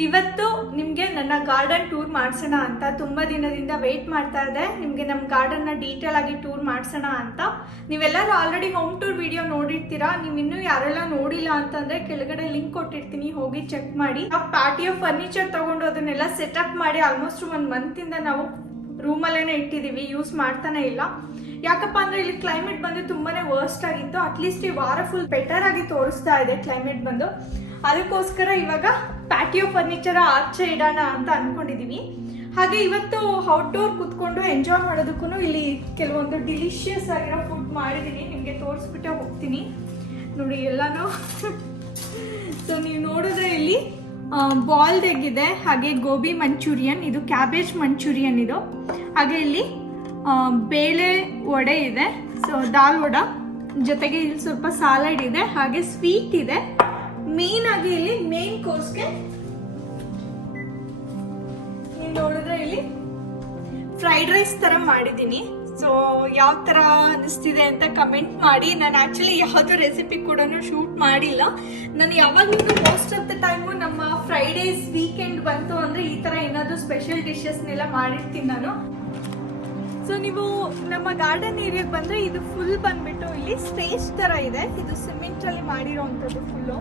ಇವತ್ತು ನಿಮಗೆ ನನ್ನ ಗಾರ್ಡನ್ ಟೂರ್ ಮಾಡಿಸೋಣ ಅಂತ ತುಂಬ ದಿನದಿಂದ ವೆಯ್ಟ್ ಮಾಡ್ತಾ ಇದ್ದೆ. ನಿಮಗೆ ನಮ್ಮ ಗಾರ್ಡನ್ನ ಡೀಟೇಲ್ ಆಗಿ ಟೂರ್ ಮಾಡಿಸೋಣ ಅಂತ. ನೀವೆಲ್ಲರೂ ಆಲ್ರೆಡಿ ಹೋಮ್ ಟೂರ್ ವಿಡಿಯೋ ನೋಡಿರ್ತೀರಾ. ನೀವು ಇನ್ನೂ ಯಾರೆಲ್ಲ ನೋಡಿಲ್ಲ ಅಂತಂದರೆ ಕೆಳಗಡೆ ಲಿಂಕ್ ಕೊಟ್ಟಿರ್ತೀನಿ, ಹೋಗಿ ಚೆಕ್ ಮಾಡಿ. ಆ ಪ್ಯಾಟಿಯೋ ಫರ್ನಿಚರ್ ತೊಗೊಂಡು ಅದನ್ನೆಲ್ಲ ಸೆಟಪ್ ಮಾಡಿ ಆಲ್ಮೋಸ್ಟ್ 1 ಮಂತಿಂದ ನಾವು ರೂಮಲ್ಲೇ ಇಟ್ಟಿದ್ದೀವಿ, ಯೂಸ್ ಮಾಡ್ತಾನೆ ಇಲ್ಲ. ಯಾಕಪ್ಪ ಅಂದರೆ ಇಲ್ಲಿ ಕ್ಲೈಮೇಟ್ ಬಂದು ತುಂಬಾ ವರ್ಸ್ಟ್ ಆಗಿತ್ತು. ಅಟ್ಲೀಸ್ಟ್ ಈ ವಾರ ಫುಲ್ ಬೆಟರ್ ಆಗಿ ತೋರಿಸ್ತಾ ಇದೆ ಕ್ಲೈಮೇಟ್ ಬಂದು. ಅದಕ್ಕೋಸ್ಕರ ಇವಾಗ ಪ್ಯಾಟಿಯೋ ಫರ್ನಿಚರ್ ಆಚೆ ಇಡೋಣ ಅಂತ ಅಂದ್ಕೊಂಡಿದ್ದೀವಿ. ಹಾಗೆ ಇವತ್ತು ಔಟ್ಡೋರ್ ಕುತ್ಕೊಂಡು ಎಂಜಾಯ್ ಮಾಡೋದಕ್ಕೂ ಇಲ್ಲಿ ಕೆಲವೊಂದು ಡಿಲಿಷಿಯಸ್ ಆಗಿರೋ ಫುಡ್ ಮಾಡಿದ್ದೀನಿ, ನಿಮಗೆ ತೋರಿಸ್ಬಿಟ್ಟೆ ಹೋಗ್ತೀನಿ. ನೋಡಿ ಎಲ್ಲನೂ ಸೊ ನೀವು ನೋಡಿದ್ರೆ ಇಲ್ಲಿ ಬಾಯ್ಲ್ಡ್ ಎಗ್ ಇದೆ, ಹಾಗೆ ಗೋಬಿ ಮಂಚೂರಿಯನ್, ಇದು ಕ್ಯಾಬೇಜ್ ಮಂಚೂರಿಯನ್ ಇದು. ಹಾಗೆ ಇಲ್ಲಿ ಬೇಳೆ ವಡೆ ಇದೆ, ಸೊ ದಾಲ್ ವಡ ಜೊತೆಗೆ ಇಲ್ಲಿ ಸ್ವಲ್ಪ ಸಾಲಡ್ ಇದೆ, ಹಾಗೆ ಸ್ವೀಟ್ ಇದೆ. ಮೇನ್ ಆಗಿ ಇಲ್ಲಿ ಮೇನ್ ಕೋರ್ಸ್ಗೆ ನೀವು ನೋಡಿದ್ರೆ ಇಲ್ಲಿ ಫ್ರೈಡ್ ರೈಸ್ ತರ ಮಾಡಿದ್ದೀನಿ. ಸೊ ಯಾವ ತರ ಅನಿಸ್ತಿದೆ ಅಂತ ಕಮೆಂಟ್ ಮಾಡಿ. ನಾನು ಆಕ್ಚುಲಿ ಯಾವುದೋ ರೆಸಿಪಿ ಕೂಡ ಶೂಟ್ ಮಾಡಿಲ್ಲ. ನಾನು ಯಾವಾಗಲೂ ಮೋಸ್ಟ್ ಆಫ್ ದ ಟೈಮು ನಮ್ಮ ಫ್ರೈಡೇಸ್ ವೀಕೆಂಡ್ ಬಂತು ಅಂದರೆ ಈ ಥರ ಏನಾದರೂ ಸ್ಪೆಷಲ್ ಡಿಶಸ್ನೆಲ್ಲ ಮಾಡಿರ್ತೀನಿ ನಾನು. ಸೊ ನೀವು ನಮ್ಮ ಗಾರ್ಡನ್ ಏರಿಯಾಗೆ ಬಂದರೆ ಇದು ಫುಲ್ ಬಂದ್ಬಿಟ್ಟು ಇಲ್ಲಿ ಸ್ಟೇಜ್ ಥರ ಇದೆ, ಇದು ಸಿಮೆಂಟಲ್ಲಿ ಮಾಡಿರೋವಂಥದ್ದು ಫುಲ್ಲು.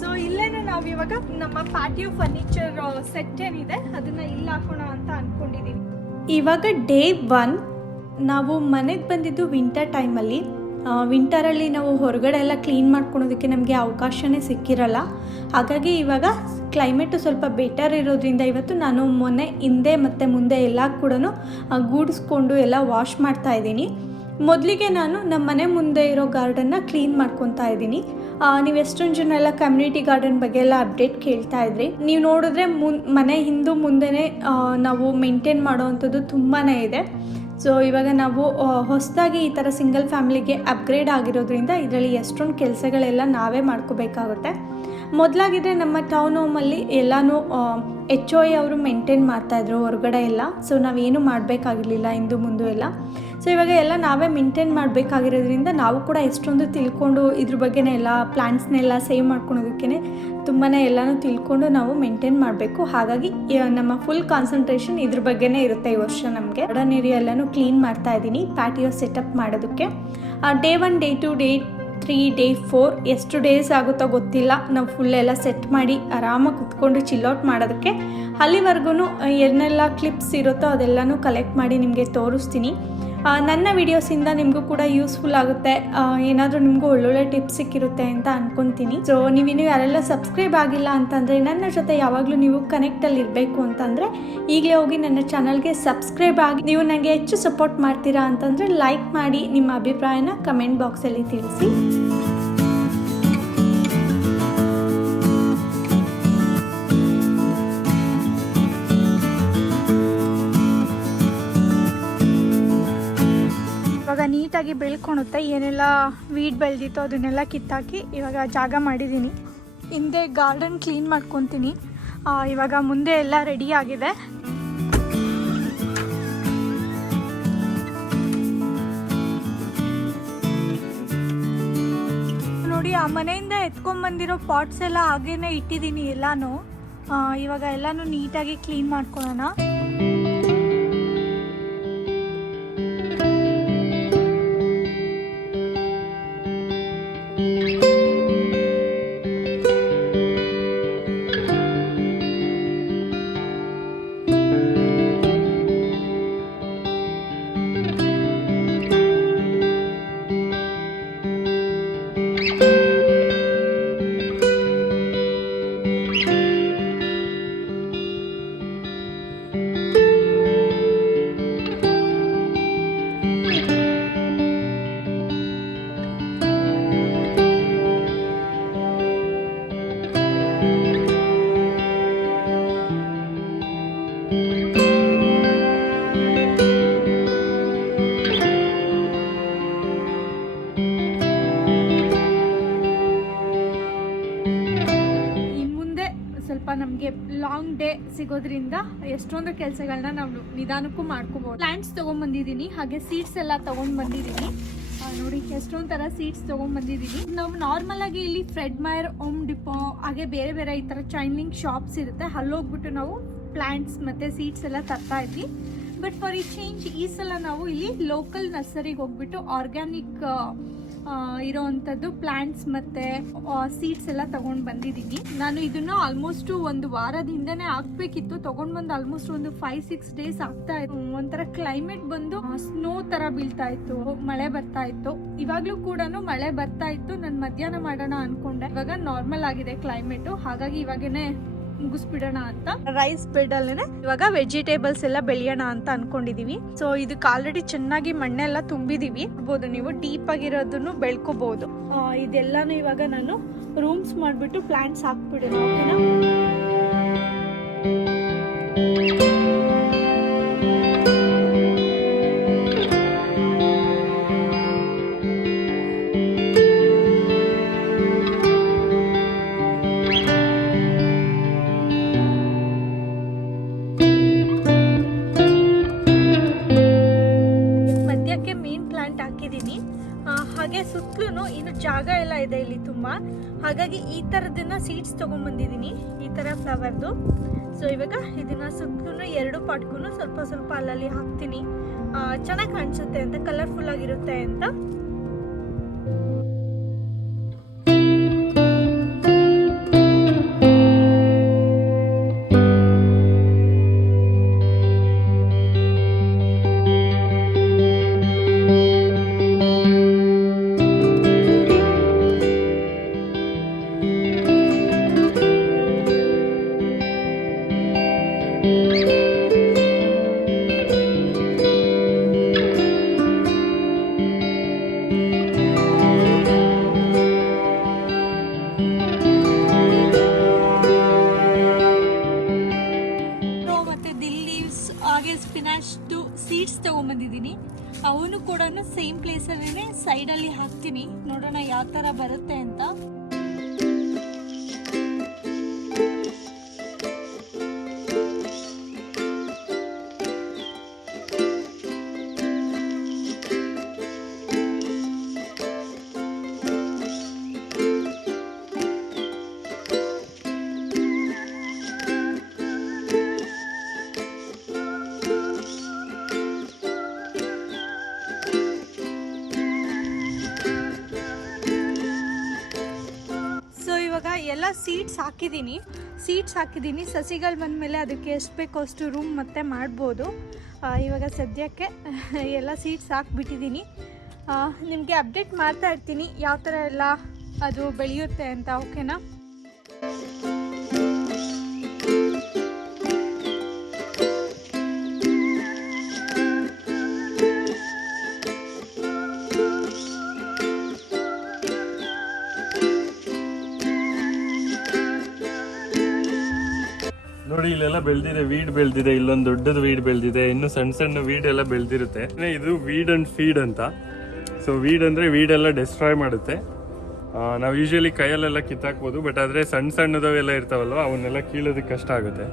ಸೊ ಇಲ್ಲೇನೆ ನಾವು ಇವಾಗ ನಮ್ಮ ಪ್ಯಾಟಿಯೋ ಫರ್ನಿಚರ್ ಸೆಟ್ ಏನಿದೆ ಅದನ್ನು ಇಲ್ಲಿ ಹಾಕೋಣ ಅಂತ ಅಂದ್ಕೊಂಡಿದ್ದೀವಿ. ಇವಾಗ ಡೇ 1 ನಾವು ಮನೆಗೆ ಬಂದಿದ್ದು ವಿಂಟರ್ ಟೈಮಲ್ಲಿ. ವಿಂಟರಲ್ಲಿ ನಾವು ಹೊರಗಡೆ ಎಲ್ಲ ಕ್ಲೀನ್ ಮಾಡ್ಕೊಳೋದಕ್ಕೆ ನಮಗೆ ಅವಕಾಶನೇ ಸಿಕ್ಕಿರಲ್ಲ. ಹಾಗಾಗಿ ಇವಾಗ ಕ್ಲೈಮೇಟು ಸ್ವಲ್ಪ ಬೆಟರ್ ಇರೋದ್ರಿಂದ ಇವತ್ತು ನಾನು ಮೊನ್ನೆ ಹಿಂದೆ ಮತ್ತು ಮುಂದೆ ಎಲ್ಲ ಕೂಡ ಗೂಡಿಸ್ಕೊಂಡು ಎಲ್ಲ ವಾಶ್ ಮಾಡ್ತಾ ಇದ್ದೀನಿ. ಮೊದಲಿಗೆ ನಾನು ನಮ್ಮ ಮನೆ ಮುಂದೆ ಇರೋ ಗಾರ್ಡನ್ನ ಕ್ಲೀನ್ ಮಾಡ್ಕೊತಾ ಇದ್ದೀನಿ. ನೀವು ಎಷ್ಟೊಂದು ಜನ ಎಲ್ಲ ಕಮ್ಯುನಿಟಿ ಗಾರ್ಡನ್ ಬಗ್ಗೆ ಎಲ್ಲ ಅಪ್ಡೇಟ್ ಕೇಳ್ತಾ ಇದ್ರಿ. ನೀವು ನೋಡಿದ್ರೆ ಮನೆ ಹಿಂದೆ ಮುಂದೆನೇ ನಾವು ಮೇಂಟೈನ್ ಮಾಡೋವಂಥದ್ದು ತುಂಬಾ ಇದೆ. ಸೊ ಇವಾಗ ನಾವು ಹೊಸದಾಗಿ ಈ ಥರ ಸಿಂಗಲ್ ಫ್ಯಾಮಿಲಿಗೆ ಅಪ್ಗ್ರೇಡ್ ಆಗಿರೋದ್ರಿಂದ ಇದರಲ್ಲಿ ಎಷ್ಟೊಂದು ಕೆಲಸಗಳೆಲ್ಲ ನಾವೇ ಮಾಡ್ಕೋಬೇಕಾಗುತ್ತೆ. ಮೊದಲಾಗಿದ್ದರೆ ನಮ್ಮ ಟೌನ್ ಹೋಮಲ್ಲಿ ಎಲ್ಲನೂ HOA ಅವರು ಮೇಂಟೈನ್ ಮಾಡ್ತಾಯಿದ್ರು ಹೊರಗಡೆ ಎಲ್ಲ. ಸೊ ನಾವೇನು ಮಾಡಬೇಕಾಗಿರಲಿಲ್ಲ ಹಿಂದು ಮುಂದೆ ಎಲ್ಲ. ಸೊ ಇವಾಗ ಎಲ್ಲ ನಾವೇ ಮೇಂಟೈನ್ ಮಾಡಬೇಕಾಗಿರೋದ್ರಿಂದ ನಾವು ಕೂಡ ಎಷ್ಟೊಂದು ತಿಳ್ಕೊಂಡು ಇದ್ರ ಬಗ್ಗೆನೇ ಎಲ್ಲ ಪ್ಲ್ಯಾಂಟ್ಸ್ನೆಲ್ಲ ಸೇವ್ ಮಾಡ್ಕೊಳೋದಕ್ಕೆ ತುಂಬಾ ಎಲ್ಲನೂ ತಿಳ್ಕೊಂಡು ನಾವು ಮೇಂಟೈನ್ ಮಾಡಬೇಕು. ಹಾಗಾಗಿ ನಮ್ಮ ಫುಲ್ ಕಾನ್ಸಂಟ್ರೇಷನ್ ಇದ್ರ ಬಗ್ಗೆನೇ ಇರುತ್ತೆ ಈ ವರ್ಷ ನಮಗೆ. ಗಾರ್ಡನ್ ಏರಿಯಾ ಎಲ್ಲನೂ ಕ್ಲೀನ್ ಮಾಡ್ತಾ ಇದ್ದೀನಿ ಪ್ಯಾಟಿಯೋ ಸೆಟಪ್ ಮಾಡೋದಕ್ಕೆ. ಡೇ 1, ಡೇ 2, ಡೇ 3, ಡೇ 4 ಎಷ್ಟು ಡೇಸ್ ಆಗುತ್ತೋ ಗೊತ್ತಿಲ್ಲ. ನಾವು ಫುಲ್ ಎಲ್ಲ ಸೆಟ್ ಮಾಡಿ ಆರಾಮಾಗಿ ಕುತ್ಕೊಂಡು ಚಿಲ್ಔಟ್ ಮಾಡೋದಕ್ಕೆ. ಅಲ್ಲಿವರೆಗೂ ಏನೆಲ್ಲ ಕ್ಲಿಪ್ಸ್ ಇರುತ್ತೋ ಅದೆಲ್ಲನೂ ಕಲೆಕ್ಟ್ ಮಾಡಿ ನಿಮಗೆ ತೋರಿಸ್ತೀನಿ. ನನ್ನ ವಿಡಿಯೋಸಿಂದ ನಿಮಗೂ ಕೂಡ ಯೂಸ್ಫುಲ್ ಆಗುತ್ತೆ, ಏನಾದರೂ ನಿಮಗೂ ಒಳ್ಳೊಳ್ಳೆ ಟಿಪ್ಸ್ ಸಿಕ್ಕಿರುತ್ತೆ ಅಂತ ಅಂದ್ಕೊತೀನಿ. ಸೊ ನೀವಿನ್ನೂ ಯಾರೆಲ್ಲ ಸಬ್ಸ್ಕ್ರೈಬ್ ಆಗಿಲ್ಲ ಅಂತಂದರೆ, ನನ್ನ ಜೊತೆ ಯಾವಾಗಲೂ ನೀವು ಕನೆಕ್ಟಲ್ಲಿ ಇರಬೇಕು ಅಂತಂದರೆ ಈಗಲೇ ಹೋಗಿ ನನ್ನ ಚಾನಲ್ಗೆ ಸಬ್ಸ್ಕ್ರೈಬ್ ಆಗಿ. ನೀವು ನನಗೆ ಹೆಚ್ಚು ಸಪೋರ್ಟ್ ಮಾಡ್ತೀರಾ ಅಂತಂದರೆ ಲೈಕ್ ಮಾಡಿ, ನಿಮ್ಮ ಅಭಿಪ್ರಾಯನ ಕಮೆಂಟ್ ಬಾಕ್ಸಲ್ಲಿ ತಿಳಿಸಿ. ನೀಟಾಗಿ ಬೆಳ್ಕೊಳುತ್ತೆ, ಏನೆಲ್ಲ ವೀಡ್ ಬೆಳೆದಿತ್ತೋ ಅದನ್ನೆಲ್ಲ ಕಿತ್ತಾಕಿ ಇವಾಗ ಜಾಗ ಮಾಡಿದ್ದೀನಿ. ಹಿಂದೆ ಗಾರ್ಡನ್ ಕ್ಲೀನ್ ಮಾಡ್ಕೊತೀನಿ. ಇವಾಗ ಮುಂದೆ ಎಲ್ಲ ರೆಡಿ ಆಗಿದೆ. ನೋಡಿ ಆ ಮನೆಯಿಂದ ಎತ್ಕೊಂಡ್ಬಂದಿರೋ ಪಾಟ್ಸ್ ಎಲ್ಲ ಹಾಗೇನೆ ಇಟ್ಟಿದ್ದೀನಿ ಎಲ್ಲಾನು. ಇವಾಗ ಎಲ್ಲಾನು ನೀಟಾಗಿ ಕ್ಲೀನ್ ಮಾಡ್ಕೊಳ್ಳೋಣ. ನಮಗೆ ಲಾಂಗ್ ಡೇ ಸಿಗೋದ್ರಿಂದ ಎಷ್ಟೊಂದು ಕೆಲಸಗಳನ್ನ ನಾವು ನಿಧಾನಕ್ಕೂ ಮಾಡ್ಕೋಬಹುದು. ಪ್ಲಾಂಟ್ಸ್ ತೊಗೊಂಡ್ಬಂದಿದ್ದೀನಿ, ಹಾಗೆ ಸೀಡ್ಸ್ ಎಲ್ಲ ತೊಗೊಂಡು ಬಂದಿದ್ದೀನಿ. ನೋಡಿ ಎಷ್ಟೊಂದು ಥರ ಸೀಡ್ಸ್ ತೊಗೊಂಡ್ಬಂದಿದ್ದೀವಿ. ನಾವು ನಾರ್ಮಲ್ ಆಗಿ ಇಲ್ಲಿ ಫ್ರೆಡ್ ಮೈರ್, ಹೋಮ್ ಡಿಪೋ ಹಾಗೆ ಬೇರೆ ಬೇರೆ ಈ ಥರ ಚೈನಿಂಗ್ ಶಾಪ್ಸ್ ಇರುತ್ತೆ, ಅಲ್ಲೋಗ್ಬಿಟ್ಟು ನಾವು ಪ್ಲಾಂಟ್ಸ್ ಮತ್ತು ಸೀಡ್ಸ್ ಎಲ್ಲ ತರ್ತಾ ಇದ್ವಿ. ಬಟ್ ಫಾರ್ ಈ ಚೇಂಜ್ ಈ ಸಲ ನಾವು ಇಲ್ಲಿ ಲೋಕಲ್ ನರ್ಸರಿಗೆ ಹೋಗ್ಬಿಟ್ಟು ಆರ್ಗ್ಯಾನಿಕ್ ಇರೋವಂಥದ್ದು ಪ್ಲಾಂಟ್ಸ್ ಮತ್ತು ಸೀಡ್ಸ್ ಎಲ್ಲ ತೊಗೊಂಡು ಬಂದಿದ್ದೀನಿ. ನಾನು ಇದನ್ನು ಆಲ್ಮೋಸ್ಟ್ ಒಂದು ವಾರದ ಹಿಂದೆನೇ ಹಾಕ್ಬೇಕಿತ್ತು, ತೊಗೊಂಡು ಬಂದು ಆಲ್ಮೋಸ್ಟ್ ಒಂದು 5-6 ಡೇಸ್ ಆಗ್ತಾ ಇತ್ತು. ಒಂಥರ ಕ್ಲೈಮೇಟ್ ಬಂದು ಸ್ನೋ ಥರ ಬೀಳ್ತಾ ಇತ್ತು, ಮಳೆ ಬರ್ತಾ ಇತ್ತು. ಇವಾಗಲೂ ಕೂಡ ಮಳೆ ಬರ್ತಾ ಇತ್ತು. ನಾನು ಮಧ್ಯಾಹ್ನ ಮಾಡೋಣ ಅನ್ಕೊಂಡೆ, ಇವಾಗ ನಾರ್ಮಲ್ ಆಗಿದೆ ಕ್ಲೈಮೇಟು, ಹಾಗಾಗಿ ಇವಾಗೇನೆ ಮುಗಿಸ್ಬಿಡೋಣ ಅಂತ ರೈಸ್ ಬೆಡ್ ಅಲ್ಲೇನೆ ಇವಾಗ ವೆಜಿಟೇಬಲ್ಸ್ ಎಲ್ಲ ಬೆಳೆಯೋಣ ಅಂತ ಅನ್ಕೊಂಡಿದೀವಿ. ಸೊ ಇದಕ್ಕೆ ಆಲ್ರೆಡಿ ಚೆನ್ನಾಗಿ ಮಣ್ಣೆಲ್ಲ ತುಂಬಿದೀವಿ, ನೀವು ಡೀಪ್ ಆಗಿರೋದನ್ನು ಬೆಳ್ಕೋಬಹುದು. ಇದೆಲ್ಲಾನು ಇವಾಗ ನಾನು ರೂಮ್ಸ್ ಮಾಡ್ಬಿಟ್ಟು ಪ್ಲಾಂಟ್ಸ್ ಹಾಕ್ಬಿಡೋಣ, ಓಕೆನಾ? ಹಾಗೆ ಸುತ್ತಲೂ ಇನ್ನು ಜಾಗ ಎಲ್ಲ ಇದೆ ಇಲ್ಲಿ ತುಂಬಾ, ಹಾಗಾಗಿ ಈ ತರದನ್ನ ಸೀಡ್ಸ್ ತಗೊಂಡ್ಬಂದಿದ್ದೀನಿ, ಈ ತರ ಫ್ಲವರ್ದು. ಸೊ ಇವಾಗ ಇದನ್ನ ಸುತ್ತಲೂ 2 ಪಾಟ್ಗೂ ಸ್ವಲ್ಪ ಸ್ವಲ್ಪ ಅಲ್ಲಲ್ಲಿ ಹಾಕ್ತೀನಿ, ಚೆನ್ನಾಗಿ ಕಾಣಿಸುತ್ತೆ ಅಂತ, ಕಲರ್ಫುಲ್ ಆಗಿರುತ್ತೆ ಅಂತ. ಸ್ಪಿನಾಚ್ದು ಸೀಡ್ಸ್ ತಗೊಂಡ್ಬಂದಿದ್ದೀನಿ, ಅವನು ಕೂಡ ಸೇಮ್ ಪ್ಲೇಸಲ್ಲೇ ಸೈಡಲ್ಲಿ ಹಾಕ್ತೀನಿ, ನೋಡೋಣ ಯಾವ ಥರ ಬರುತ್ತೆ ಅಂತ. ಎಲ್ಲ ಸೀಡ್ಸ್ ಹಾಕಿದ್ದೀನಿ. ಸಸಿಗಳು ಬಂದಮೇಲೆ ಅದಕ್ಕೆ ಎಷ್ಟು ಬೇಕೋ ಅಷ್ಟು ರೂಮ್ ಮತ್ತೆ ಮಾಡ್ಬೋದು. ಇವಾಗ ಸದ್ಯಕ್ಕೆ ಎಲ್ಲ ಸೀಡ್ಸ್ ಹಾಕ್ಬಿಟ್ಟಿದ್ದೀನಿ. ನಿಮಗೆ ಅಪ್ಡೇಟ್ ಮಾಡ್ತಾ ಇರ್ತೀನಿ ಯಾವ ಥರ ಎಲ್ಲ ಅದು ಬೆಳೆಯುತ್ತೆ ಅಂತ, ಓಕೆನಾ? ನೋಡಿ ಇಲ್ಲೆಲ್ಲ ಬೆಳೆದಿದೆ, ವೀಡ್ ಬೆಳೆದಿದೆ, ಇಲ್ಲೊಂದು ದೊಡ್ಡದು ವೀಡ್ ಬೆಳೆದಿದೆ, ಇನ್ನು ಸಣ್ಣ ಸಣ್ಣ ವೀಡ್ ಎಲ್ಲ ಬೆಳೆದಿರುತ್ತೆ. ಇದು ವೀಡ್ ಅಂಡ್ ಫೀಡ್ ಅಂತ. ಸೊ ವೀಡ್ ಅಂದರೆ ವೀಡ್ ಎಲ್ಲ ಡಿಸ್ಟ್ರಾಯ್ ಮಾಡುತ್ತೆ. ನಾವು ಯೂಶಲಿ ಕೈಯಲ್ಲೆಲ್ಲ ಕಿತ್ತಾಕ್ಬೋದು, ಬಟ್ ಆದರೆ ಸಣ್ಣ ಸಣ್ಣದವೆಲ್ಲ ಇರ್ತಾವಲ್ವ ಅವನ್ನೆಲ್ಲ ಕೀಳೋದಕ್ಕೆ ಕಷ್ಟ ಆಗುತ್ತೆ.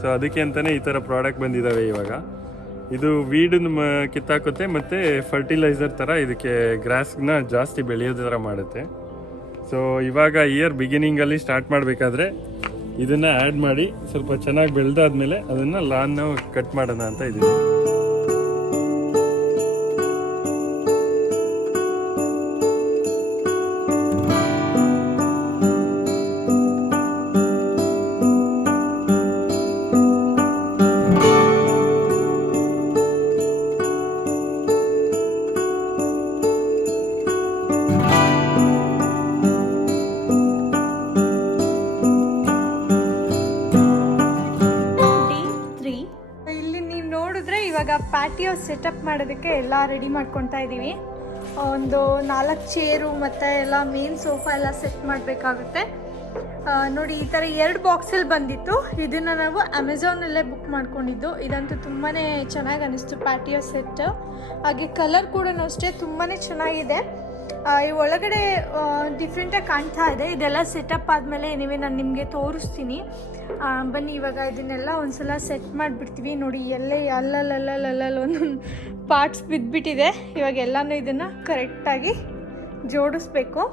ಸೊ ಅದಕ್ಕೆ ಅಂತಲೇ ಈ ಥರ ಪ್ರಾಡಕ್ಟ್ ಬಂದಿದ್ದಾವೆ ಇವಾಗ. ಇದು ವೀಡನ್ನ ಕಿತ್ತಾಕುತ್ತೆ ಮತ್ತು ಫರ್ಟಿಲೈಸರ್ ಥರ ಇದಕ್ಕೆ ಗ್ರಾಸ್ನ ಜಾಸ್ತಿ ಬೆಳೆಯೋದು ಥರ ಮಾಡುತ್ತೆ. ಸೊ ಇವಾಗ ಇಯರ್ ಬಿಗಿನಿಂಗಲ್ಲಿ ಸ್ಟಾರ್ಟ್ ಮಾಡಬೇಕಾದ್ರೆ ಇದನ್ನ ಆ್ಯಡ್ ಮಾಡಿ ಸ್ವಲ್ಪ ಚೆನ್ನಾಗಿ ಬೆಳೆದಾದ್ಮೇಲೆ ಅದನ್ನು ಲಾನ್ ಕಟ್ ಮಾಡೋಣ ಅಂತ ಇದ್ದೀನಿ. ಪ್ಯಾಟಿಯೋ ಸೆಟಪ್ ಮಾಡೋದಕ್ಕೆ ಎಲ್ಲ ರೆಡಿ ಮಾಡ್ಕೊತಾ ಇದ್ದೀವಿ. ಒಂದು 4 ಚೇರು ಮತ್ತು ಎಲ್ಲ ಮೇನ್ ಸೋಫಾ ಎಲ್ಲ ಸೆಟ್ ಮಾಡಬೇಕಾಗುತ್ತೆ. ನೋಡಿ ಈ ಥರ 2 ಬಾಕ್ಸಲ್ಲಿ ಬಂದಿತ್ತು. ಇದನ್ನು ನಾವು ಅಮೆಝಾನಲ್ಲೇ ಬುಕ್ ಮಾಡ್ಕೊಂಡಿದ್ದು. ಇದಂತೂ ತುಂಬಾ ಚೆನ್ನಾಗಿ ಅನ್ನಿಸ್ತು ಪ್ಯಾಟಿಯೋ ಸೆಟ್. ಹಾಗೆ ಕಲರ್ ಕೂಡ ಅಷ್ಟೇ ತುಂಬಾ ಚೆನ್ನಾಗಿದೆ. ಈ ಒಳಗಡೆ ಡಿಫ್ರೆಂಟಾಗಿ ಕಾಣ್ತಾ ಇದೆ. ಇದೆಲ್ಲ ಸೆಟಪ್ ಆದಮೇಲೆ ಎನಿವೆ ನಾನು ನಿಮಗೆ ತೋರಿಸ್ತೀನಿ. ಬನ್ನಿ ಇವಾಗ ಇದನ್ನೆಲ್ಲ ಒಂದ್ಸಲ ಸೆಟ್ ಮಾಡಿಬಿಡ್ತೀವಿ. ನೋಡಿ ಎಲ್ಲೇ ಅಲ್ಲಲ್ಲಿ ಒಂದೊಂದು ಪಾರ್ಟ್ಸ್ ಬಿದ್ದುಬಿಟ್ಟಿದೆ. ಇವಾಗ ಎಲ್ಲನೂ ಇದನ್ನು ಕರೆಕ್ಟಾಗಿ ಜೋಡಿಸ್ಬೇಕು.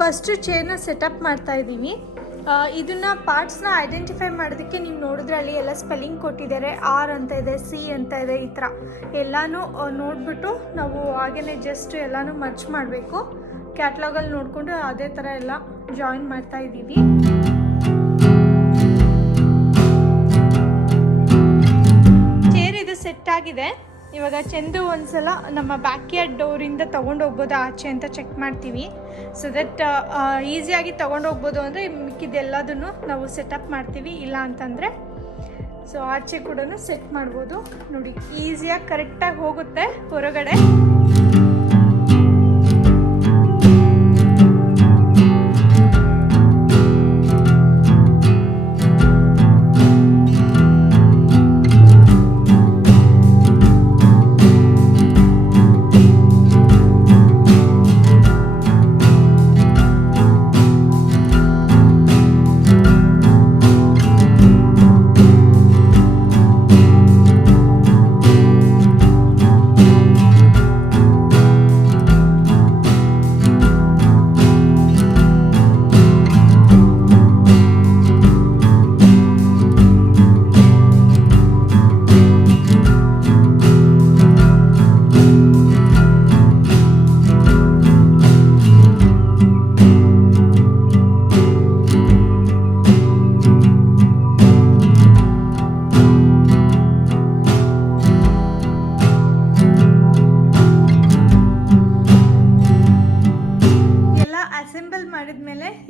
ಫಸ್ಟು ಚೇರ್ನ ಸೆಟಪ್ ಮಾಡ್ತಾ ಇದ್ದೀವಿ. ಇದನ್ನು ಪಾರ್ಟ್ಸ್ನ ಐಡೆಂಟಿಫೈ ಮಾಡೋದಕ್ಕೆ ನೀವು ನೋಡಿದ್ರೆ ಅಲ್ಲಿ ಎಲ್ಲ ಸ್ಪೆಲ್ಲಿಂಗ್ ಕೊಟ್ಟಿದ್ದಾರೆ. ಆರ್ ಅಂತ ಇದೆ, ಸಿ ಅಂತ ಇದೆ, ಈ ಥರ ಎಲ್ಲನೂ ನೋಡಿಬಿಟ್ಟು ನಾವು ಹಾಗೇ ಜಸ್ಟ್ ಎಲ್ಲನೂ ಮರ್ಚ್ ಮಾಡಬೇಕು. ಕ್ಯಾಟ್ಲಾಗಲ್ಲಿ ನೋಡಿಕೊಂಡು ಅದೇ ಥರ ಎಲ್ಲ ಜಾಯಿನ್ ಮಾಡ್ತಾ ಇದ್ದೀವಿ. ಚೇರ್ ಇದು ಸೆಟ್ ಆಗಿದೆ. ಇವಾಗ ಚೆಂದು ಒಂದ್ಸಲ ನಮ್ಮ ಬ್ಯಾಕ್ ಯಾರ್ಡ್ ಡೋರಿಂದ ತೊಗೊಂಡು ಹೋಗ್ಬೋದು ಆಚೆ ಅಂತ ಚೆಕ್ ಮಾಡ್ತೀವಿ. ಸೊ ದಟ್ ಈಸಿಯಾಗಿ ತೊಗೊಂಡು ಹೋಗ್ಬೋದು. ಅಂದರೆ ಮಿಕ್ಕಿದ್ದೆಲ್ಲದನ್ನು ನಾವು ಸೆಟಪ್ ಮಾಡ್ತೀವಿ. ಇಲ್ಲ ಅಂತಂದರೆ ಸೊ ಆಚೆ ಕೂಡ ಸೆಟ್ ಮಾಡ್ಬೋದು. ನೋಡಿ ಈಸಿಯಾಗಿ ಕರೆಕ್ಟಾಗಿ ಹೋಗುತ್ತೆ ಹೊರಗಡೆ.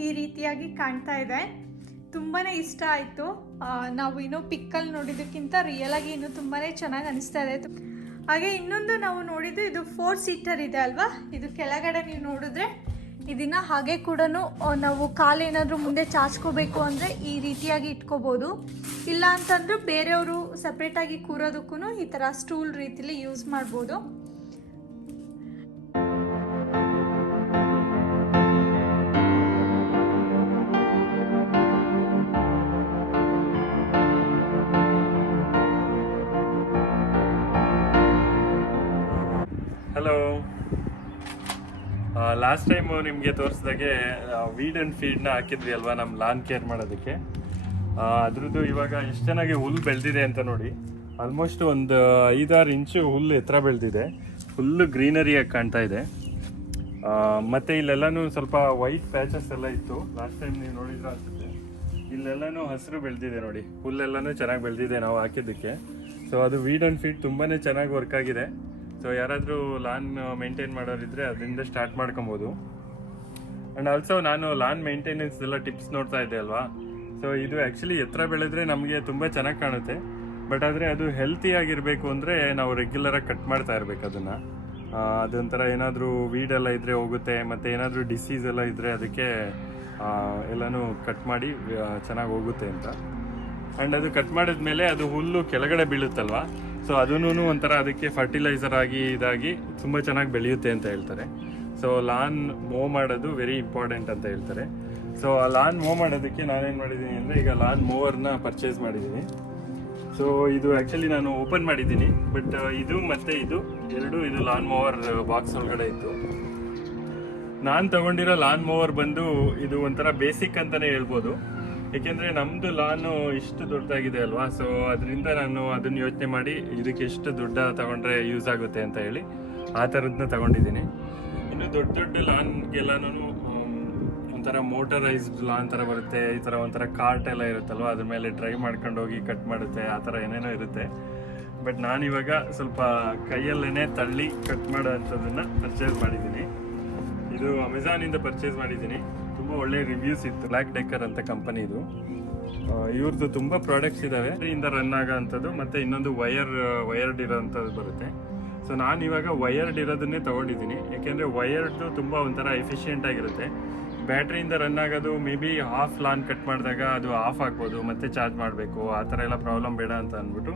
ಈ ರೀತಿಯಾಗಿ ಕಾಣ್ತಾ ಇದೆ. ತುಂಬಾ ಇಷ್ಟ ಆಯಿತು. ನಾವು ಇನ್ನೂ ಪಿಕ್ಕಲ್ಲಿ ನೋಡಿದ್ದಕ್ಕಿಂತ ರಿಯಲಾಗಿ ಇನ್ನೂ ತುಂಬಾ ಚೆನ್ನಾಗಿ ಅನಿಸ್ತಾ ಇದೆ. ಹಾಗೆ ಇನ್ನೊಂದು ನಾವು ನೋಡಿದ್ದು ಇದು 4 ಸೀಟರ್ ಇದೆ ಅಲ್ವಾ. ಇದು ಕೆಳಗಡೆ ನೀವು ನೋಡಿದ್ರೆ ಇದನ್ನು ಹಾಗೆ ಕೂಡ ನಾವು ಕಾಲೇನಾದರೂ ಮುಂದೆ ಚಾಚ್ಕೋಬೇಕು ಅಂದರೆ ಈ ರೀತಿಯಾಗಿ ಇಟ್ಕೋಬೋದು. ಇಲ್ಲ ಅಂತಂದ್ರೂ ಬೇರೆಯವರು ಸಪ್ರೇಟಾಗಿ ಕೂರೋದಕ್ಕೂ ಈ ಥರ ಸ್ಟೂಲ್ ರೀತಿಲಿ ಯೂಸ್ ಮಾಡ್ಬೋದು. ಹಲೋ, ಲಾಸ್ಟ್ ಟೈಮು ನಿಮಗೆ ತೋರಿಸಿದಾಗೆ ವೀಡ್ ಆ್ಯಂಡ್ ಫೀಡ್ನ ಹಾಕಿದ್ವಿ ಅಲ್ವಾ ನಮ್ಮ ಲಾನ್ ಕೇರ್ ಮಾಡೋದಕ್ಕೆ. ಅದ್ರದ್ದು ಇವಾಗ ಎಷ್ಟು ಚೆನ್ನಾಗಿ ಹುಲ್ಲು ಬೆಳೆದಿದೆ ಅಂತ ನೋಡಿ. ಆಲ್ಮೋಸ್ಟ್ ಒಂದು 5-6 ಇಂಚು ಹುಲ್ಲು ಎತ್ತರ ಬೆಳೆದಿದೆ. ಫುಲ್ಲು ಗ್ರೀನರಿಯಾಗಿ ಕಾಣ್ತಾ ಇದೆ. ಮತ್ತು ಇಲ್ಲೆಲ್ಲನೂ ಸ್ವಲ್ಪ ವೈಟ್ ಪ್ಯಾಚಸ್ ಎಲ್ಲ ಇತ್ತು. ಲಾಸ್ಟ್ ಟೈಮ್ ನೀವು ನೋಡಿದ್ರೆ ಅನ್ಸುತ್ತೆ. ಇಲ್ಲೆಲ್ಲನೂ ಹಸಿರು ಬೆಳೆದಿದೆ ನೋಡಿ. ಹುಲ್ಲೆಲ್ಲನೂ ಚೆನ್ನಾಗಿ ಬೆಳೆದಿದೆ ನಾವು ಹಾಕಿದ್ದಕ್ಕೆ. ಸೊ ಅದು ವೀಡ್ ಆ್ಯಂಡ್ ಫೀಡ್ ತುಂಬಾ ಚೆನ್ನಾಗಿ ವರ್ಕ್ ಆಗಿದೆ. ಸೊ ಯಾರಾದರೂ ಲಾನ್ ಮೇಂಟೈನ್ ಮಾಡೋರಿದ್ರೆ ಅದರಿಂದ ಸ್ಟಾರ್ಟ್ ಮಾಡ್ಕೊಬೋದು. ಆ್ಯಂಡ್ ಆಲ್ಸೋ ನಾನು ಲಾನ್ ಮೇಂಟೆನೆನ್ಸ್ ಎಲ್ಲ ಟಿಪ್ಸ್ ನೋಡ್ತಾ ಇದ್ದೆ ಅಲ್ವಾ. ಸೊ ಇದು ಆ್ಯಕ್ಚುಲಿ ಎತ್ತರ ಬೆಳೆದ್ರೆ ನಮಗೆ ತುಂಬ ಚೆನ್ನಾಗಿ ಕಾಣುತ್ತೆ. ಬಟ್ ಆದರೆ ಅದು ಹೆಲ್ತಿಯಾಗಿರಬೇಕು ಅಂದರೆ ನಾವು ರೆಗ್ಯುಲರಾಗಿ ಕಟ್ ಮಾಡ್ತಾ ಇರಬೇಕು ಅದನ್ನು. ಅದೊಂಥರ ಏನಾದರೂ ವೀಡೆಲ್ಲ ಇದ್ದರೆ ಹೋಗುತ್ತೆ, ಮತ್ತು ಏನಾದರೂ ಡಿಸೀಸ್ ಎಲ್ಲ ಇದ್ದರೆ ಅದಕ್ಕೆ ಎಲ್ಲನೂ ಕಟ್ ಮಾಡಿ ಚೆನ್ನಾಗಿ ಹೋಗುತ್ತೆ ಅಂತ. ಆ್ಯಂಡ್ ಅದು ಕಟ್ ಮಾಡಿದ್ಮೇಲೆ ಅದು ಹುಲ್ಲು ಕೆಳಗಡೆ ಬೀಳುತ್ತಲ್ವ. ಸೊ ಅದೂ ಒಂಥರ ಅದಕ್ಕೆ ಫರ್ಟಿಲೈಸರ್ ಆಗಿ ಇದಾಗಿ ತುಂಬ ಚೆನ್ನಾಗಿ ಬೆಳೆಯುತ್ತೆ ಅಂತ ಹೇಳ್ತಾರೆ. ಸೊ ಲಾನ್ ಮೂವ್ ಮಾಡೋದು ವೆರಿ ಇಂಪಾರ್ಟೆಂಟ್ ಅಂತ ಹೇಳ್ತಾರೆ. ಸೊ ಆ ಲಾನ್ ಮೂವ್ ಮಾಡೋದಕ್ಕೆ ನಾನೇನು ಮಾಡಿದ್ದೀನಿ ಅಂದರೆ ಈಗ ಲಾನ್ ಮೂವರ್ನ ಪರ್ಚೇಸ್ ಮಾಡಿದ್ದೀನಿ. ಸೊ ಇದು ಆ್ಯಕ್ಚುಲಿ ನಾನು ಓಪನ್ ಮಾಡಿದ್ದೀನಿ. ಬಟ್ ಇದು ಮತ್ತು ಇದು ಲಾನ್ ಮೂವರ್ ಬಾಕ್ಸ್ ಒಳಗಡೆ ಇತ್ತು. ನಾನು ತಗೊಂಡಿರೋ ಲಾನ್ ಮೂವರ್ ಬಂದು ಇದು ಒಂಥರ ಬೇಸಿಕ್ ಅಂತಲೇ ಹೇಳ್ಬೋದು. ಏಕೆಂದರೆ ನಮ್ಮದು ಲಾನು ಇಷ್ಟು ದೊಡ್ಡದಾಗಿದೆ ಅಲ್ವಾ. ಸೊ ಅದರಿಂದ ನಾನು ಅದನ್ನು ಯೋಚನೆ ಮಾಡಿ ಇದಕ್ಕೆ ಎಷ್ಟು ದುಡ್ಡು ತಗೊಂಡ್ರೆ ಯೂಸ್ ಆಗುತ್ತೆ ಅಂತ ಹೇಳಿ ಆ ಥರದನ್ನ ತಗೊಂಡಿದ್ದೀನಿ. ಇನ್ನು ದೊಡ್ಡ ಲಾನ್ಗೆಲ್ಲನೂ ಒಂಥರ ಮೋಟರೈಸ್ಡ್ ಲಾನ್ ಥರ ಬರುತ್ತೆ. ಈ ಥರ ಒಂಥರ ಕಾರ್ಟ್ ಎಲ್ಲ ಇರುತ್ತಲ್ವ, ಅದ್ರ ಮೇಲೆ ಡ್ರೈವ್ ಮಾಡ್ಕೊಂಡು ಹೋಗಿ ಕಟ್ ಮಾಡುತ್ತೆ. ಆ ಥರ ಏನೇನೋ ಇರುತ್ತೆ. ಬಟ್ ನಾನಿವಾಗ ಸ್ವಲ್ಪ ಕೈಯಲ್ಲೇನೆ ತಳ್ಳಿ ಕಟ್ ಮಾಡೋ ಅಂಥದ್ದನ್ನು ಪರ್ಚೇಸ್ ಮಾಡಿದ್ದೀನಿ. ಇದು ಅಮೆಝಾನಿಂದ ಪರ್ಚೇಸ್ ಮಾಡಿದ್ದೀನಿ. ತುಂಬ ಒಳ್ಳೆ ರಿವ್ಯೂಸ್ ಇತ್ತು. ಬ್ಲ್ಯಾಕ್ ಡೆಕ್ಕರ್ ಅಂತ ಕಂಪನಿ ಇದು. ಇವ್ರದ್ದು ತುಂಬ ಪ್ರಾಡಕ್ಟ್ಸ್ ಇದ್ದಾವೆ. ಇಂದ ರನ್ ಆಗೋ ಅಂಥದ್ದು ಮತ್ತು ಇನ್ನೊಂದು ವಯರ್ಡ್ ಇರೋವಂಥದ್ದು ಬರುತ್ತೆ. ಸೊ ನಾನು ಇವಾಗ ವಯರ್ಡ್ ಇರೋದನ್ನೇ ತೊಗೊಂಡಿದ್ದೀನಿ. ಯಾಕೆಂದರೆ ವಯರ್ಡ್ದು ತುಂಬ ಒಂಥರ ಎಫಿಷಿಯೆಂಟ್ ಆಗಿರುತ್ತೆ. ಬ್ಯಾಟ್ರಿಯಿಂದ ರನ್ ಆಗೋದು maybe half lawn cut ಮಾಡಿದಾಗ ಅದು ಆಫ್ ಆಗ್ಬೋದು, ಮತ್ತೆ ಚಾರ್ಜ್ ಮಾಡಬೇಕು, ಆ ಥರ ಎಲ್ಲ ಪ್ರಾಬ್ಲಮ್ ಬೇಡ ಅಂತ ಅಂದ್ಬಿಟ್ಟು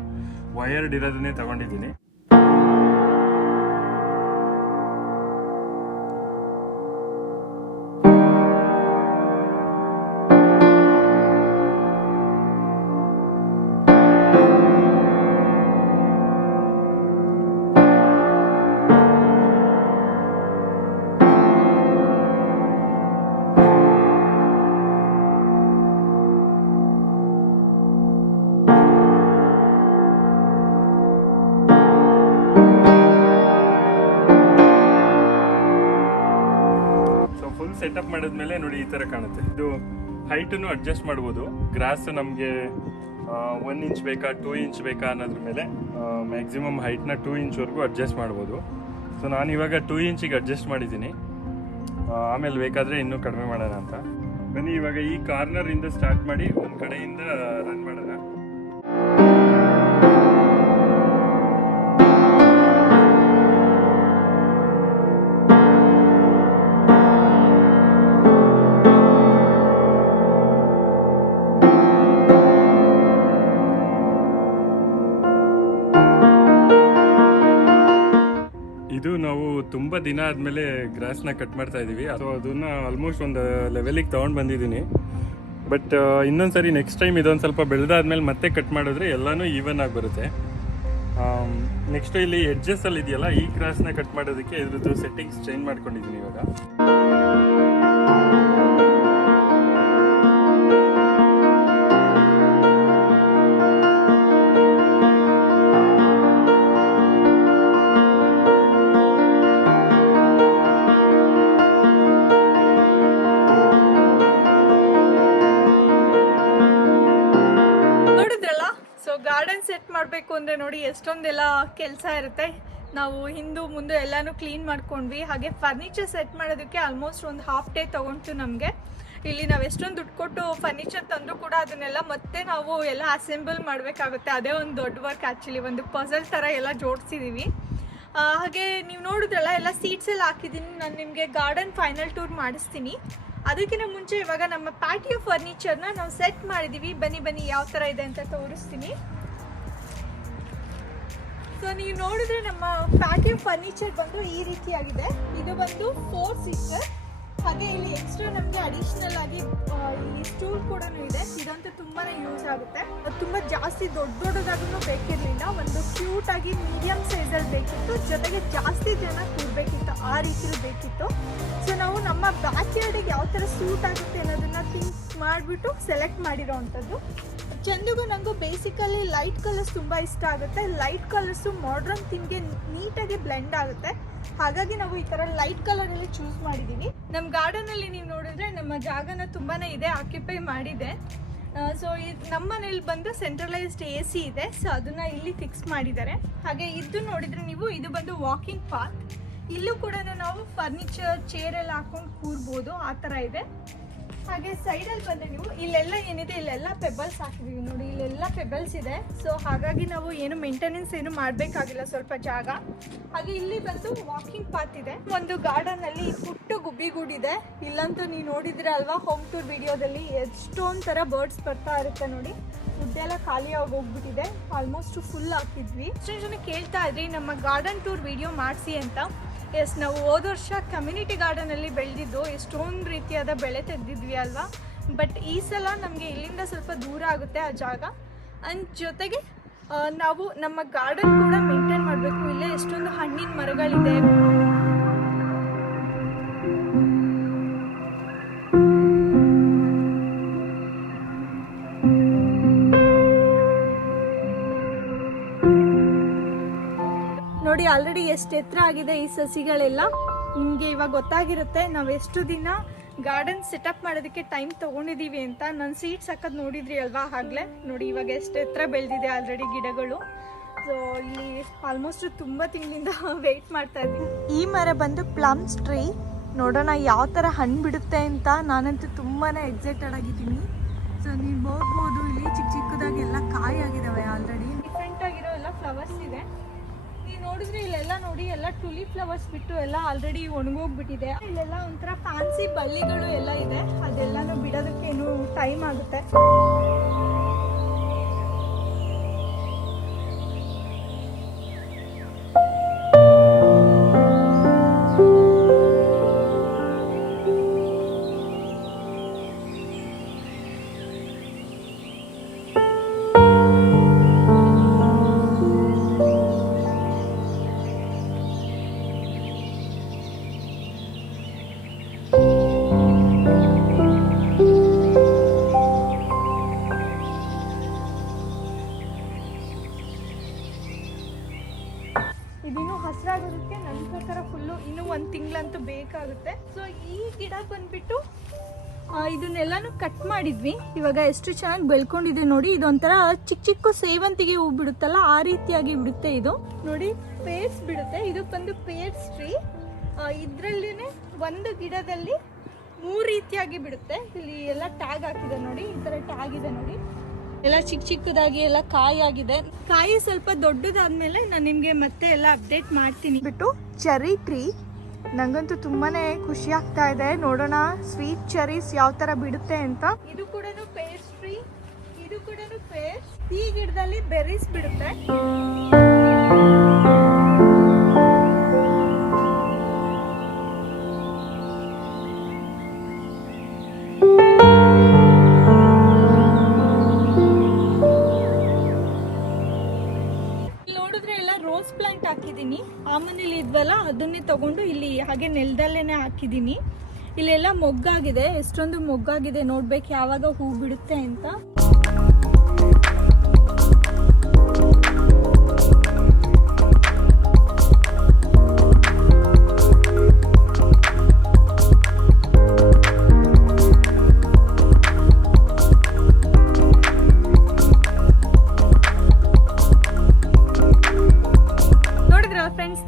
ವಯರ್ಡ್ ಇರೋದನ್ನೇ ತೊಗೊಂಡಿದ್ದೀನಿ. ಸೆಟಪ್ ಮಾಡಿದ್ಮೇಲೆ ನೋಡಿ ಈ ತರ ಕಾಣುತ್ತೆ. ಇದು ಹೈಟನ್ನು ಅಡ್ಜಸ್ಟ್ ಮಾಡ್ಬೋದು. ಗ್ರಾಸ್ ನಮಗೆ 1 ಇಂಚ್ ಬೇಕಾ 2 ಇಂಚ್ ಬೇಕಾ ಅನ್ನೋದ್ರ ಮೇಲೆ ಮ್ಯಾಕ್ಸಿಮಮ್ ಹೈಟ್ನ 2 ಇಂಚ್ವರೆಗೂ ಅಡ್ಜಸ್ಟ್ ಮಾಡ್ಬೋದು. ಸೊ ನಾನು ಇವಾಗ 2 ಇಂಚಿಗೆ ಅಡ್ಜಸ್ಟ್ ಮಾಡಿದ್ದೀನಿ. ಆಮೇಲೆ ಬೇಕಾದರೆ ಇನ್ನೂ ಕಡಿಮೆ ಮಾಡೋಣ ಅಂತ. ಬನ್ನಿ ಇವಾಗ ಈ ಕಾರ್ನರಿಂದ ಸ್ಟಾರ್ಟ್ ಮಾಡಿ ಒಂದು ಕಡೆಯಿಂದ ರನ್ ಮಾಡೋಣ. ಇದು ನಾವು ತುಂಬ ದಿನ ಆದಮೇಲೆ ಗ್ರಾಸ್ನ ಕಟ್ ಮಾಡ್ತಾ ಇದ್ದೀವಿ. ಸೊ ಅದನ್ನು ಆಲ್ಮೋಸ್ಟ್ ಒಂದು ಲೆವೆಲಿಗೆ ತೊಗೊಂಡು ಬಂದಿದ್ದೀನಿ. ಬಟ್ ಇನ್ನೊಂದು ನೆಕ್ಸ್ಟ್ ಟೈಮ್ ಇದೊಂದು ಸ್ವಲ್ಪ ಬೆಳೆದಾದ್ಮೇಲೆ ಮತ್ತೆ ಕಟ್ ಮಾಡಿದ್ರೆ ಎಲ್ಲನೂ ಈವನ್ ಆಗಿ ಬರುತ್ತೆ. ನೆಕ್ಸ್ಟ್ ಇಲ್ಲಿ ಎಡ್ಜಸ್ಸಲ್ಲಿ ಇದೆಯಲ್ಲ, ಈ ಗ್ರಾಸ್ನ ಕಟ್ ಮಾಡೋದಕ್ಕೆ ಇದ್ರದ್ದು ಸೆಟ್ಟಿಂಗ್ಸ್ ಚೇಂಜ್ ಮಾಡ್ಕೊಂಡಿದ್ದೀನಿ ಇವಾಗ. ಗಾರ್ಡನ್ ಸೆಟ್ ಮಾಡಬೇಕು ಅಂದರೆ ನೋಡಿ ಎಷ್ಟೊಂದೆಲ್ಲ ಕೆಲಸ ಇರುತ್ತೆ. ನಾವು ಹಿಂದೆ ಮುಂದೆ ಎಲ್ಲನೂ ಕ್ಲೀನ್ ಮಾಡ್ಕೊಂಡ್ವಿ. ಹಾಗೆ ಫರ್ನಿಚರ್ ಸೆಟ್ ಮಾಡೋದಕ್ಕೆ ಆಲ್ಮೋಸ್ಟ್ ಒಂದು ಹಾಫ್ ಡೇ ತೊಗೊಂಡು ನಮಗೆ. ಇಲ್ಲಿ ನಾವು ಎಷ್ಟೊಂದು ದುಡ್ಡು ಕೊಟ್ಟು ಫರ್ನಿಚರ್ ತಂದರೂ ಕೂಡ ಅದನ್ನೆಲ್ಲ ಮತ್ತೆ ನಾವು ಎಲ್ಲ ಅಸೆಂಬಲ್ ಮಾಡಬೇಕಾಗುತ್ತೆ. ಅದೇ ಒಂದು ದೊಡ್ಡ ವರ್ಕ್ ಆ್ಯಕ್ಚುಲಿ. ಒಂದು ಪಜಲ್ ಥರ ಎಲ್ಲ ಜೋಡಿಸಿದ್ದೀವಿ. ಹಾಗೆ ನೀವು ನೋಡಿದ್ರಲ್ಲ ಎಲ್ಲ ಸೀಟ್ಸ್ ಎಲ್ಲ ಹಾಕಿದ್ದೀನಿ. ನಾನು ನಿಮಗೆ ಗಾರ್ಡನ್ ಫೈನಲ್ ಟೂರ್ ಮಾಡಿಸ್ತೀನಿ. ಅದಕ್ಕಿಂತ ಮುಂಚೆ ಇವಾಗ ನಮ್ಮ ಪ್ಯಾಟಿಯೋ ಫರ್ನಿಚರ್ನ ನಾವು ಸೆಟ್ ಮಾಡಿದ್ದೀವಿ. ಬನ್ನಿ ಯಾವ ಥರ ಇದೆ ಅಂತ ತೋರಿಸ್ತೀನಿ. ಸೊ ನೀವು ನೋಡಿದ್ರೆ ನಮ್ಮ ಪ್ಯಾಟಿಯೋ ಫರ್ನಿಚರ್ ಬಂದು ಈ ರೀತಿಯಾಗಿದೆ. ಇದು ಬಂದು 4 ಸೀಟರ್. ಹಾಗೆ ಇಲ್ಲಿ ಎಕ್ಸ್ಟ್ರಾ ನಮಗೆ ಅಡಿಷ್ನಲ್ ಆಗಿ ಈ ಸ್ಟೂಲ್ ಕೂಡ ಇದೆ. ಇದಂತೂ ತುಂಬಾ ಯೂಸ್ ಆಗುತ್ತೆ. ತುಂಬ ಜಾಸ್ತಿ ದೊಡ್ಡದಾಗೂ ಬೇಕಿರಲಿಲ್ಲ. ಒಂದು ಕ್ಯೂಟ್ ಆಗಿ ಮೀಡಿಯಂ ಸೈಜಲ್ಲಿ ಬೇಕಿತ್ತು. ಜೊತೆಗೆ ಜಾಸ್ತಿ ಜನ ಕೂರಬೇಕಿತ್ತು, ಆ ರೀತಿಲಿ ಬೇಕಿತ್ತು. ಸೊ ನಾವು ನಮ್ಮ ಬ್ಯಾಕ್ ಯಾರ್ಡಿಗೆ ಯಾವ ಥರ ಸೂಟ್ ಆಗುತ್ತೆ ಅನ್ನೋದನ್ನ ಥಿಂಕ್ ಮಾಡಿಬಿಟ್ಟು ಸೆಲೆಕ್ಟ್ ಮಾಡಿರೋ ಅಂಥದ್ದು. ಚಂದಿಗೂ ನನಗೂ ಬೇಸಿಕಲಿ ಲೈಟ್ ಕಲರ್ಸ್ ತುಂಬ ಇಷ್ಟ ಆಗುತ್ತೆ. ಲೈಟ್ ಕಲರ್ಸು ಮಾಡ್ರನ್ ಥೀಮ್ಗೆ ನೀಟಾಗಿ ಬ್ಲೆಂಡ್ ಆಗುತ್ತೆ. ಹಾಗಾಗಿ ನಾವು ಈ ಥರ ಲೈಟ್ ಕಲರಲ್ಲಿ ಚೂಸ್ ಮಾಡಿದ್ದೀವಿ. ನಮ್ಮ ಗಾರ್ಡನಲ್ಲಿ ನೀವು ನೋಡಿದ್ರೆ ನಮ್ಮ ಜಾಗನ ತುಂಬಾ ಇದೆ, ಆಕ್ಯುಪೈ ಮಾಡಿದೆ. ಸೊ ನಮ್ಮ ಮನೇಲಿ ಬಂದು ಸೆಂಟ್ರಲೈಸ್ಡ್ AC ಇದೆ. ಸೊ ಅದನ್ನು ಇಲ್ಲಿ ಫಿಕ್ಸ್ ಮಾಡಿದ್ದಾರೆ. ಹಾಗೆ ಇದು ನೋಡಿದರೆ ನೀವು, ಇದು ಬಂದು ವಾಕಿಂಗ್ ಪಾತ್. ಇಲ್ಲೂ ಕೂಡ ನಾವು ಫರ್ನಿಚರ್ ಚೇರ್ ಎಲ್ಲ ಹಾಕೊಂಡು ಕೂರ್ಬೋದು, ಆ ಥರ ಇದೆ. ಹಾಗೆ ಸೈಡಲ್ಲಿ ಬಂದರೆ ನೀವು ಇಲ್ಲೆಲ್ಲ ಏನಿದೆ, ಇಲ್ಲೆಲ್ಲ ಪೆಬಲ್ಸ್ ಹಾಕಿದ್ದೀವಿ ನೋಡಿ. ಇಲ್ಲೆಲ್ಲ ಪೆಬಲ್ಸ್ ಇದೆ. ಸೊ ಹಾಗಾಗಿ ನಾವು ಏನು ಮೇಂಟೆನೆನ್ಸ್ ಏನು ಮಾಡಬೇಕಾಗಿಲ್ಲ, ಸ್ವಲ್ಪ ಜಾಗ. ಹಾಗೆ ಇಲ್ಲಿ ಬಂದು ವಾಕಿಂಗ್ ಪಾತ್ ಇದೆ. ಒಂದು ಗಾರ್ಡನಲ್ಲಿ ಪುಟ್ಟ ಗುಬ್ಬಿಗೂಡಿದೆ. ಇಲ್ಲಂತೂ ನೀವು ನೋಡಿದ್ರೆ ಅಲ್ವಾ ಹೋಮ್ ಟೂರ್ ವಿಡಿಯೋದಲ್ಲಿ ಎಷ್ಟೊಂದು ಥರ ಬರ್ಡ್ಸ್ ಬರ್ತಾ ಇರುತ್ತೆ ನೋಡಿ. ಫುಡ್ಡೆಲ್ಲ ಖಾಲಿಯಾಗಿ ಹೋಗ್ಬಿಟ್ಟಿದೆ. ಆಲ್ಮೋಸ್ಟ್ ಫುಲ್ ಹಾಕಿದ್ವಿ. ಎಷ್ಟೊಂದು ಜನ ಕೇಳ್ತಾ ಇದ್ರಿ ನಮ್ಮ ಗಾರ್ಡನ್ ಟೂರ್ ವಿಡಿಯೋ ಮಾಡಿಸಿ ಅಂತ. ಎಸ್, ನಾವು ಹೋದ ವರ್ಷ ಕಮ್ಯುನಿಟಿ ಗಾರ್ಡನಲ್ಲಿ ಬೆಳೆದಿದ್ದು ಎಷ್ಟೊಂದು ರೀತಿಯಾದ ಬೆಳೆ ತೆಗೆದಿದ್ವಿ ಅಲ್ವಾ. ಬಟ್ ಈ ಸಲ ನಮಗೆ ಇಲ್ಲಿಂದ ಸ್ವಲ್ಪ ದೂರ ಆಗುತ್ತೆ ಆ ಜಾಗ. ಅಂಡ್ ಜೊತೆಗೆ ನಾವು ನಮ್ಮ ಗಾರ್ಡನ್ ಕೂಡ ಮೇಂಟೈನ್ ಮಾಡಬೇಕು. ಇಲ್ಲೇ ಎಷ್ಟೊಂದು ಹಣ್ಣಿನ ಮರಗಳಿದೆ. ನೋಡಿ ಆಲ್ರೆಡಿ ಎಷ್ಟು ಎತ್ತರ ಆಗಿದೆ ಈ ಸಸಿಗಳೆಲ್ಲ. ನಿಮಗೆ ಇವಾಗ ಗೊತ್ತಾಗಿರುತ್ತೆ ನಾವು ಎಷ್ಟು ದಿನ ಗಾರ್ಡನ್ ಸೆಟಪ್ ಮಾಡೋದಕ್ಕೆ ಟೈಮ್ ತೊಗೊಂಡಿದ್ದೀವಿ ಅಂತ. ನನ್ನ ಸೀಟ್ಸ್ ಹಾಕೋದು ನೋಡಿದ್ರಿ ಅಲ್ವಾ ಆಗಲೇ. ನೋಡಿ ಇವಾಗ ಎಷ್ಟು ಎತ್ತರ ಬೆಳೆದಿದೆ ಆಲ್ರೆಡಿ ಗಿಡಗಳು. ಸೊ ಇಲ್ಲಿ ಆಲ್ಮೋಸ್ಟ್ ತುಂಬ ತಿಂಗಳಿಂದ ವೆಯ್ಟ್ ಮಾಡ್ತಾ ಇದ್ದೀನಿ. ಈ ಮರ ಬಂದು ಪ್ಲಮ್ಸ್ ಟ್ರೀ. ನೋಡೋಣ ಯಾವ ಥರ ಹಣ್ಣು ಬಿಡುತ್ತೆ ಅಂತ. ನಾನಂತೂ ತುಂಬಾ ಎಕ್ಸೈಟೆಡ್ ಆಗಿದ್ದೀನಿ. ಸೊ ನೀವು ನೋಡ್ಬೋದು ಇಲ್ಲಿ ಚಿಕ್ಕ ಚಿಕ್ಕದಾಗಿ ಎಲ್ಲ ಕಾಯಿ ಆಗಿದ್ದಾವೆ ಆಲ್ರೆಡಿ. ಡಿಫ್ರೆಂಟ್ ಆಗಿರೋ ಎಲ್ಲ ಫ್ಲವರ್ಸ್ ಇದೆ. ನೀವು ನೋಡಿದ್ರೆ ಇಲ್ಲೆಲ್ಲ ನೋಡಿ ಎಲ್ಲ ಟುಲಿಪ್ ಫ್ಲವರ್ಸ್ ಬಿಟ್ಟು ಎಲ್ಲ ಆಲ್ರೆಡಿ ಒಣಗೋಗ್ಬಿಟ್ಟಿದೆ. ಇಲ್ಲೆಲ್ಲ ಒಂಥರ ಫ್ಯಾನ್ಸಿ ಬಳ್ಳಿಗಳು ಎಲ್ಲ ಇದೆ. ಅದೆಲ್ಲನೂ ಬಿಡೋದಕ್ಕೆ ಏನು ಟೈಮ್ ಆಗುತ್ತೆ. ಇದಿನ್ನೂ ಹಸಿರಾಗೋದಕ್ಕೆ ನನ್ನ ಪ್ರಕಾರ ಫುಲ್ಲು ಇನ್ನೂ 1 ತಿಂಗಳಂತೂ ಬೇಕಾಗುತ್ತೆ. ಸೊ ಈ ಗಿಡ ಬಂದ್ಬಿಟ್ಟು ಇದನ್ನೆಲ್ಲಾನು ಕಟ್ ಮಾಡಿದ್ವಿ. ಇವಾಗ ಎಷ್ಟು ಚೆನ್ನಾಗಿ ಬೆಳ್ಕೊಂಡಿದೆ ನೋಡಿ. ಇದೊಂಥರ ಚಿಕ್ಕ ಚಿಕ್ಕ ಸೇವಂತಿಗೆ ಹೂ ಬಿಡುತ್ತಲ್ಲ, ಆ ರೀತಿಯಾಗಿ ಬಿಡುತ್ತೆ. ಇದು ನೋಡಿ ಪೇರ್ಸ್ ಬಿಡುತ್ತೆ. ಇದು ಬಂದು ಪೇರ್ಸ್ ಟ್ರೀ. ಇದರಲ್ಲಿನೇ ಒಂದು ಗಿಡದಲ್ಲಿ 3 ರೀತಿಯಾಗಿ ಬಿಡುತ್ತೆ. ಇಲ್ಲಿ ಎಲ್ಲ ಟ್ಯಾಗ್ ಹಾಕಿದೆ ನೋಡಿ. ಈ ಥರ ಟ್ಯಾಗ್ ಇದೆ ನೋಡಿ. ಎಲ್ಲ ಚಿಕ್ಕ ಚಿಕ್ಕದಾಗಿ ಎಲ್ಲ ಕಾಯಿ ಆಗಿದೆ. ಕಾಯಿ ಸ್ವಲ್ಪ ದೊಡ್ಡದಾದ್ಮೇಲೆ ನಾನು ನಿಮಗೆ ಮತ್ತೆ ಎಲ್ಲ ಅಪ್ಡೇಟ್ ಮಾಡ್ತೀನಿ. ಬಿಟ್ಟು ಚೆರಿ ಟ್ರೀ. ನಂಗಂತೂ ತುಂಬಾನೇ ಖುಷಿ ಆಗ್ತಾ ಇದೆ. ನೋಡೋಣ ಸ್ವೀಟ್ ಚೆರೀಸ್ ಯಾವ ತರ ಬಿಡುತ್ತೆ ಅಂತ. ಇದು ಕೂಡ ಪೇರ್ಸ್ ಟ್ರೀ. ಇದು ಕೂಡ ಪೇರ್ಸ್. ಈ ಗಿಡದಲ್ಲಿ ಬೆರೀಸ್ ಬಿಡುತ್ತೆ. ರೋಸ್ ಪ್ಲಾಂಟ್ ಹಾಕಿದ್ದೀನಿ. ಆ ಮನೇಲಿ ಇದ್ವಲ್ಲ ಅದನ್ನೇ ತಗೊಂಡು ಇಲ್ಲಿ ಹಾಗೆ ನೆಲದಲ್ಲೇನೆ ಹಾಕಿದ್ದೀನಿ. ಇಲ್ಲೆಲ್ಲ ಮೊಗ್ಗಾಗಿದೆ. ಎಷ್ಟೊಂದು ಮೊಗ್ಗಾಗಿದೆ. ನೋಡ್ಬೇಕು ಯಾವಾಗ ಹೂ ಬಿಡುತ್ತೆ ಅಂತ.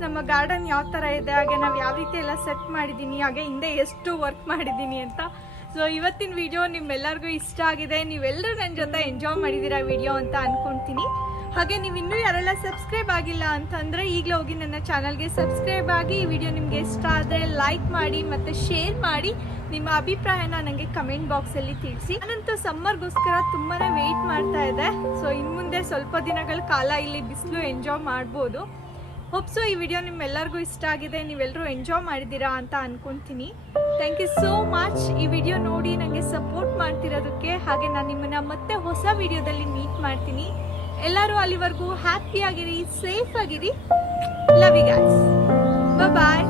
ನಮ್ಮ ಗಾರ್ಡನ್ ಯಾವ ಥರ ಇದೆ, ಹಾಗೆ ನಾವು ಯಾವ ರೀತಿ ಎಲ್ಲ ಸೆಟ್ ಮಾಡಿದ್ದೀನಿ, ಹಾಗೆ ಹಿಂದೆ ಎಷ್ಟು ವರ್ಕ್ ಮಾಡಿದ್ದೀನಿ ಅಂತ. ಸೊ ಇವತ್ತಿನ ವಿಡಿಯೋ ನಿಮ್ಮೆಲ್ಲರಿಗೂ ಇಷ್ಟ ಆಗಿದೆ. ನೀವೆಲ್ಲರೂ ನನ್ನ ಜೊತೆ ಎಂಜಾಯ್ ಮಾಡಿದ್ದೀರಾ ವಿಡಿಯೋ ಅಂತ ಅನ್ಕೊತೀನಿ. ಹಾಗೆ ನೀವು ಇನ್ನೂ ಯಾರೆಲ್ಲ ಸಬ್ಸ್ಕ್ರೈಬ್ ಆಗಿಲ್ಲ ಅಂತಂದರೆ ಈಗಲೇ ಹೋಗಿ ನನ್ನ ಚಾನಲ್ಗೆ ಸಬ್ಸ್ಕ್ರೈಬ್ ಆಗಿ. ಈ ವಿಡಿಯೋ ನಿಮಗೆ ಇಷ್ಟ ಆದರೆ ಲೈಕ್ ಮಾಡಿ ಮತ್ತು ಶೇರ್ ಮಾಡಿ. ನಿಮ್ಮ ಅಭಿಪ್ರಾಯನ ನನಗೆ ಕಮೆಂಟ್ ಬಾಕ್ಸಲ್ಲಿ ತಿಳಿಸಿ. ನಾನಂತೂ ಸಮ್ಮರ್ಗೋಸ್ಕರ ತುಂಬಾ ವೆಯ್ಟ್ ಮಾಡ್ತಾ ಇದೆ. ಸೊ ಇನ್ನು ಮುಂದೆ ಸ್ವಲ್ಪ ದಿನಗಳ ಕಾಲ ಇಲ್ಲಿ ಬಿಸಿಲು ಎಂಜಾಯ್ ಮಾಡ್ಬೋದು. ಹೋಪ್ಸೋ ಈ ವಿಡಿಯೋ ನಿಮ್ಮೆಲ್ಲರಿಗೂ ಇಷ್ಟ ಆಗಿದೆ. ನೀವೆಲ್ಲರೂ ಎಂಜಾಯ್ ಮಾಡಿದ್ದೀರಾ ಅಂತ ಅನ್ಕೊತೀನಿ. ಥ್ಯಾಂಕ್ ಯು ಸೋ ಮಚ್ ಈ ವಿಡಿಯೋ ನೋಡಿ ನನಗೆ ಸಪೋರ್ಟ್ ಮಾಡ್ತಿರೋದಕ್ಕೆ. ಹಾಗೆ ನಾನು ನಿಮ್ಮನ್ನ ಮತ್ತೆ ಹೊಸ ವಿಡಿಯೋದಲ್ಲಿ ಮೀಟ್ ಮಾಡ್ತೀನಿ. ಎಲ್ಲರೂ ಅಲ್ಲಿವರೆಗೂ ಹ್ಯಾಪಿ ಆಗಿರಿ, ಸೇಫ್ ಆಗಿರಿ. Love you guys. ಬಾಯ್.